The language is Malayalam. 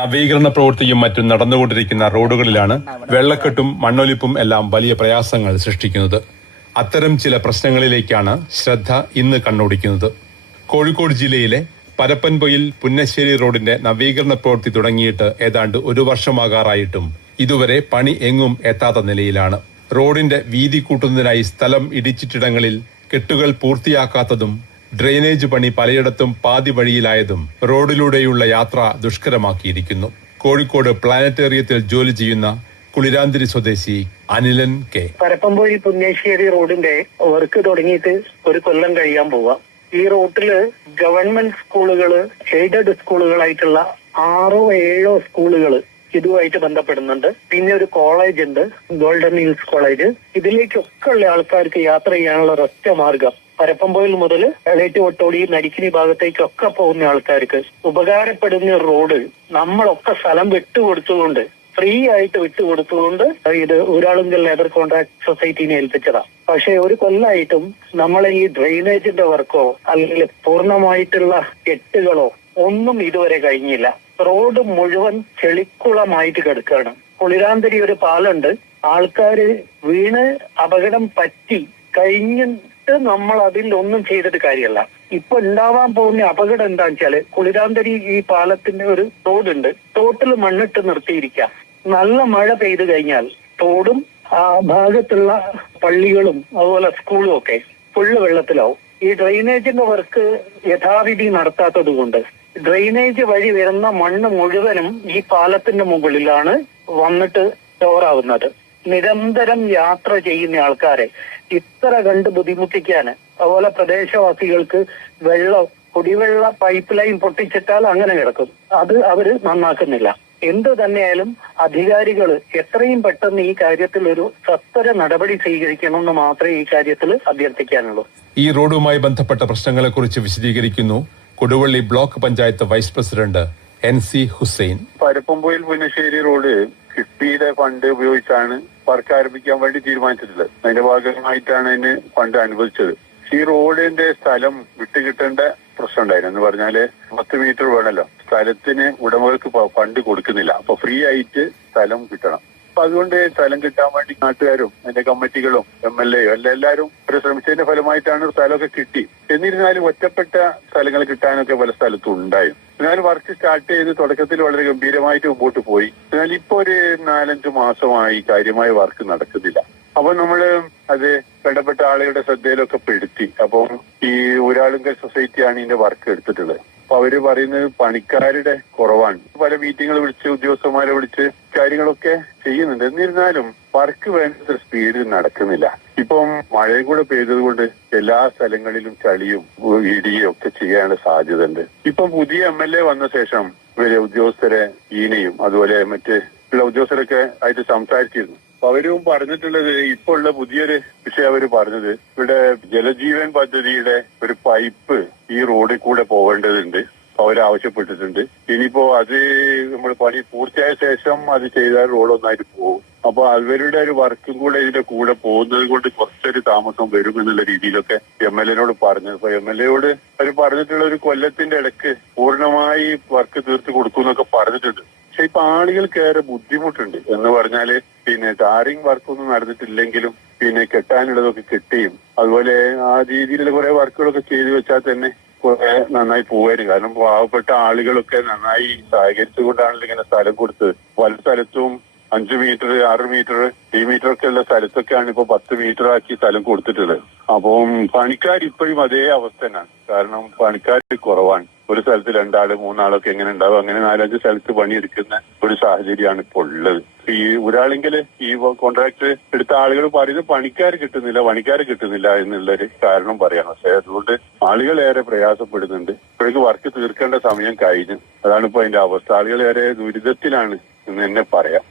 നവീകരണ പ്രവൃത്തിയും മറ്റും നടന്നുകൊണ്ടിരിക്കുന്ന റോഡുകളിലാണ് വെള്ളക്കെട്ടും മണ്ണൊലിപ്പും എല്ലാം വലിയ പ്രയാസങ്ങൾ സൃഷ്ടിക്കുന്നത്. അത്തരം ചില പ്രശ്നങ്ങളിലേക്കാണ് ശ്രദ്ധ ഇന്ന് കണ്ണോടിക്കുന്നത്. കോഴിക്കോട് ജില്ലയിലെ പരപ്പൻപൊയിൽ പുന്നശ്ശേരി റോഡിന്റെ നവീകരണ പ്രവൃത്തി തുടങ്ങിയിട്ട് ഏതാണ്ട് 1 വർഷമാകാറായിട്ടും ഇതുവരെ പണി എങ്ങും എത്താത്ത നിലയിലാണ്. റോഡിന്റെ വീതി കൂട്ടുന്നതിനായി സ്ഥലം ഇടിച്ചിട്ടിടങ്ങളിൽ കെട്ടുകൾ പൂർത്തിയാക്കാത്തതും ഡ്രെയിനേജ് പണി പലയിടത്തും പാതി വഴിയിലായതും റോഡിലൂടെയുള്ള യാത്ര ദുഷ്കരമാക്കിയിരിക്കുന്നു. കോഴിക്കോട് പ്ലാനറ്റേറിയത്തിൽ ജോലി ചെയ്യുന്ന കുളിരാന്തിരി സ്വദേശി അനിലൻ കെ. പരപ്പൻപൊയിൽ പുന്നശ്ശേരി റോഡിന്റെ വർക്ക് തുടങ്ങിയിട്ട് 1 കൊല്ലം കഴിയാൻ പോവാം. ഈ റോട്ടില് ഗവൺമെന്റ് സ്കൂളുകള്, എയ്ഡഡ് സ്കൂളുകളായിട്ടുള്ള 6-7 സ്കൂളുകള് ഇതുമായിട്ട് ബന്ധപ്പെടുന്നുണ്ട്. പിന്നെ ഒരു കോളേജ് ഉണ്ട്, ഗോൾഡൻ ഹിൽസ് കോളേജ്. ഇതിലേക്കൊക്കെ ഉള്ള ആൾക്കാർക്ക് യാത്ര ചെയ്യാനുള്ള ഒരൊറ്റ മാർഗം പരപ്പൻപൊയിൽ മുതൽ എളേറ്റ് ഒട്ടോടി നരിക്കിനി ഭാഗത്തേക്കൊക്കെ പോകുന്ന ആൾക്കാർക്ക് ഉപകാരപ്പെടുന്ന റോഡ് നമ്മളൊക്കെ സ്ഥലം വിട്ടുകൊടുത്തുകൊണ്ട്, ഫ്രീ ആയിട്ട് വിട്ടുകൊടുത്തുകൊണ്ട് ഇത് ഊരാളുങ്കൽ ലേബർ കോൺട്രാക്ട് സൊസൈറ്റിനെ ഏൽപ്പിച്ചതാ. പക്ഷെ 1 കൊല്ലമായിട്ടും നമ്മളെ ഈ ഡ്രെയിനേജിന്റെ വർക്കോ അല്ലെങ്കിൽ പൂർണ്ണമായിട്ടുള്ള കെട്ടുകളോ ഒന്നും ഇതുവരെ കഴിഞ്ഞില്ല. റോഡ് മുഴുവൻ ചെളിക്കുളമായിട്ട് കിടക്കുകയാണ്. കുളിരാന്തിരി ഒരു പാലുണ്ട്, ആൾക്കാര് വീണ് അപകടം പറ്റി കഴിഞ്ഞിട്ട് നമ്മൾ അതിൽ ഒന്നും ചെയ്തിട്ട് കാര്യമല്ല. ഇപ്പൊ ഉണ്ടാവാൻ പോകുന്ന അപകടം എന്താന്ന് വെച്ചാല്, കുളിരാന്തിരി ഈ പാലത്തിന്റെ ഒരു തോടുണ്ട്, തോട്ടിൽ മണ്ണിട്ട് നിർത്തിയിരിക്കാം. നല്ല മഴ പെയ്തു കഴിഞ്ഞാൽ തോടും ആ ഭാഗത്തുള്ള പള്ളികളും അതുപോലെ സ്കൂളും ഒക്കെ ഫുള്ള് വെള്ളത്തിലാവും. ഈ ഡ്രെയിനേജിന്റെ വർക്ക് യഥാവിധി നടത്താത്തത് കൊണ്ട് ഡ്രെയിനേജ് വഴി വരുന്ന മണ്ണ് മുഴുവനും ഈ പാലത്തിന്റെ മുകളിലാണ് വന്നിട്ട് സ്റ്റോറാവുന്നത്. നിരന്തരം യാത്ര ചെയ്യുന്ന ആൾക്കാരെ ഇത്ര കണ്ട് ബുദ്ധിമുട്ടിക്കാന്, അതുപോലെ പ്രദേശവാസികൾക്ക് കുടിവെള്ള പൈപ്പ് ലൈൻ പൊട്ടിച്ചിട്ടാൽ അങ്ങനെ കിടക്കും. അത് അവര് നന്നാക്കുന്നില്ല. എന്തു തന്നെയായാലും അധികാരികൾ എത്രയും പെട്ടെന്ന് ഈ കാര്യത്തിൽ ഒരു സത്വര നടപടി സ്വീകരിക്കണമെന്ന് മാത്രമേ ഈ കാര്യത്തിൽ അഭ്യർത്ഥിക്കാനുള്ളൂ. ഈ റോഡുമായി ബന്ധപ്പെട്ട പ്രശ്നങ്ങളെക്കുറിച്ച് വിശദീകരിക്കുന്നു Koduvally block panchayat vice president NC Hussain. Parappanpoyil Punnassery road കിഫ്ബിയുടെ ഫണ്ട് ഉപയോഗിച്ചാണ് വർക്ക് ആരംഭിക്കാൻ വേണ്ടി തീരുമാനിച്ചിട്ടുള്ളത്. അതിന്റെ ഭാഗമായിട്ടാണ് അതിന് ഫണ്ട് അനുവദിച്ചത്. ഈ റോഡിന്റെ സ്ഥലം വിട്ടുകിട്ടേണ്ട പ്രശ്നം ഉണ്ടായിരുന്നു. എന്ന് പറഞ്ഞാല് 10 മീറ്റർ വേണമല്ലോ. സ്ഥലത്തിന് ഉടമകൾക്ക് ഫണ്ട് കൊടുക്കുന്നില്ല. അപ്പൊ ഫ്രീ ആയിട്ട് സ്ഥലം കിട്ടണം. അപ്പൊ അതുകൊണ്ട് സ്ഥലം കിട്ടാൻ വേണ്ടി നാട്ടുകാരും അതിന്റെ കമ്മിറ്റികളും MLA എല്ലാവരും ശ്രമിച്ചതിന്റെ ഫലമായിട്ടാണ് സ്ഥലമൊക്കെ കിട്ടി. എന്നിരുന്നാലും ഒറ്റപ്പെട്ട സ്ഥലങ്ങൾ കിട്ടാനൊക്കെ പല സ്ഥലത്തും ഉണ്ടായിരുന്നു. എന്നാൽ വർക്ക് സ്റ്റാർട്ട് ചെയ്ത് തുടക്കത്തിൽ വളരെ ഗംഭീരമായിട്ട് മുമ്പോട്ട് പോയി. എന്നാൽ ഇപ്പൊ ഒരു 4-5 മാസമായി കാര്യമായ വർക്ക് നടക്കുന്നില്ല. അപ്പൊ നമ്മള് അത് ബന്ധപ്പെട്ട ആളുകളുടെ ശ്രദ്ധയിലൊക്കെ പെടുത്തി. അപ്പം ഈ ഊരാളുങ്കൽ സൊസൈറ്റിയാണ് ഇതിന്റെ വർക്ക് എടുത്തിട്ടുള്ളത്. അപ്പൊ അവര് പറയുന്നത് പണിക്കാരുടെ കുറവാണ്. പല മീറ്റിങ്ങൾ വിളിച്ച് ഉദ്യോഗസ്ഥന്മാരെ വിളിച്ച് കാര്യങ്ങളൊക്കെ ചെയ്യുന്നുണ്ട്. എന്നിരുന്നാലും വർക്ക് വേണ്ട സ്പീഡിൽ നടക്കുന്നില്ല. ഇപ്പം മഴയും കൂടെ പെയ്തത് കൊണ്ട് എല്ലാ സ്ഥലങ്ങളിലും ചളിയും ഇടിയും ഒക്കെ ചെയ്യാനുള്ള സാധ്യത ഉണ്ട്. ഇപ്പം പുതിയ MLA വന്ന ശേഷം ഇവരെ ഉദ്യോഗസ്ഥരെ ഈനയും അതുപോലെ മറ്റ് ഉള്ള ഉദ്യോഗസ്ഥരൊക്കെ ആയിട്ട് സംസാരിച്ചിരുന്നു. അപ്പൊ അവരും പറഞ്ഞിട്ടുള്ളത്, ഇപ്പോൾ ഉള്ള പുതിയൊരു വിഷയം അവര് പറഞ്ഞത്, ഇവിടെ ജലജീവൻ പദ്ധതിയുടെ ഒരു പൈപ്പ് ഈ റോഡിൽ കൂടെ പോകേണ്ടതുണ്ട്. അവരാവശ്യപ്പെട്ടിട്ടുണ്ട്. ഇനിയിപ്പോ അത് നമ്മൾ പണി പൂർത്തിയായ ശേഷം അത് ചെയ്താൽ റോഡൊന്നായിട്ട് പോകും. അപ്പൊ അവരുടെ ഒരു വർക്കും കൂടെ ഇതിന്റെ കൂടെ പോകുന്നത് കൊണ്ട് കുറച്ചൊരു താമസം വരും എന്നുള്ള രീതിയിലൊക്കെ MLA പറഞ്ഞു. അപ്പൊ MLA അവർ പറഞ്ഞിട്ടുള്ള 1 കൊല്ലത്തിന്റെ ഇടയ്ക്ക് പൂർണ്ണമായി വർക്ക് തീർത്ത് കൊടുക്കും എന്നൊക്കെ പറഞ്ഞിട്ടുണ്ട്. പക്ഷെ ഇപ്പൊ ആളുകൾക്ക് ഏറെ ബുദ്ധിമുട്ടുണ്ട്. എന്ന് പറഞ്ഞാല് പിന്നെ ടാറിംഗ് വർക്കൊന്നും നടന്നിട്ടില്ലെങ്കിലും പിന്നെ കെട്ടാനുള്ളതൊക്കെ കെട്ടിയും അതുപോലെ ആ രീതിയിലുള്ള കുറെ വർക്കുകളൊക്കെ ചെയ്തു വെച്ചാൽ തന്നെ കുറെ നന്നായി പോവായിരുന്നു. കാരണം പാവപ്പെട്ട ആളുകളൊക്കെ നന്നായി സഹകരിച്ചുകൊണ്ടാണല്ലോ ഇങ്ങനെ സ്ഥലം കൊടുത്തത്. പല സ്ഥലത്തും 5 മീറ്റർ 6 മീറ്റർ 7 മീറ്റർ ഒക്കെ ഉള്ള സ്ഥലത്തൊക്കെയാണ് ഇപ്പൊ 10 മീറ്റർ ആക്കി സ്ഥലം കൊടുത്തിട്ടുള്ളത്. അപ്പം പണിക്കാർ ഇപ്പോഴും അതേ അവസ്ഥ തന്നെയാണ്. കാരണം പണിക്കാർ കുറവാണ്. ഒരു സ്ഥലത്ത് 2 ആള് 3 ആളൊക്കെ എങ്ങനെ ഉണ്ടാവും, അങ്ങനെ 4-5 സ്ഥലത്ത് പണിയെടുക്കുന്ന ഒരു സാഹചര്യമാണ് ഇപ്പോൾ ഉള്ളത്. ഈ ഒരാളെങ്കില് ഈ കോൺട്രാക്ട് എടുത്ത ആളുകൾ പറയുന്നത് പണിക്കാർ കിട്ടുന്നില്ല എന്നുള്ളൊരു കാരണം പറയാം. പക്ഷെ അതുകൊണ്ട് ആളുകൾ ഏറെ പ്രയാസപ്പെടുന്നുണ്ട്. ഇപ്പോഴേക്ക് വർക്ക് തീർക്കേണ്ട സമയം കഴിഞ്ഞു. അതാണ് ഇപ്പൊ അതിന്റെ അവസ്ഥ. ആളുകൾ ഏറെ ദുരിതത്തിലാണ് എന്ന് തന്നെ പറയാം.